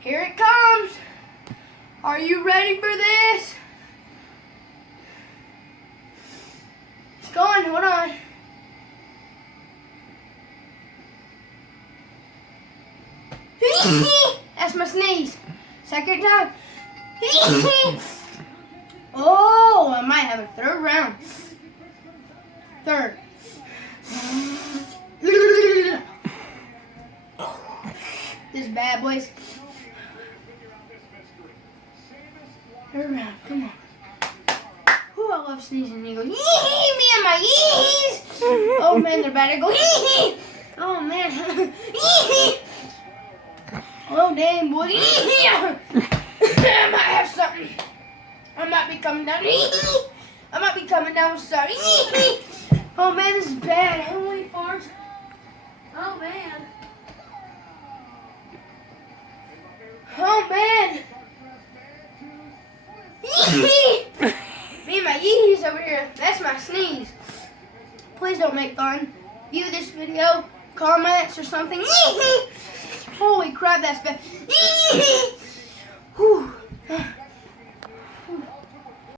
Here it comes. Are you ready for this? It's going, hold on. That's my sneeze. Second time. Oh, I might have a third round. Third. This bad, boys. Third round, come on. Ooh, I love sneezing. You go, yee, me and my yees. Oh man, they're bad. I go, yee. Oh man. Yee. Oh dang, boy. I might have something. I might be coming down. I might be coming down with something. Oh man, this is bad. Holy farts. Oh man. Oh man. Me and my yeehies over here. That's my sneeze. Please don't make fun. View this video, comments or something. Holy crap, that's bad.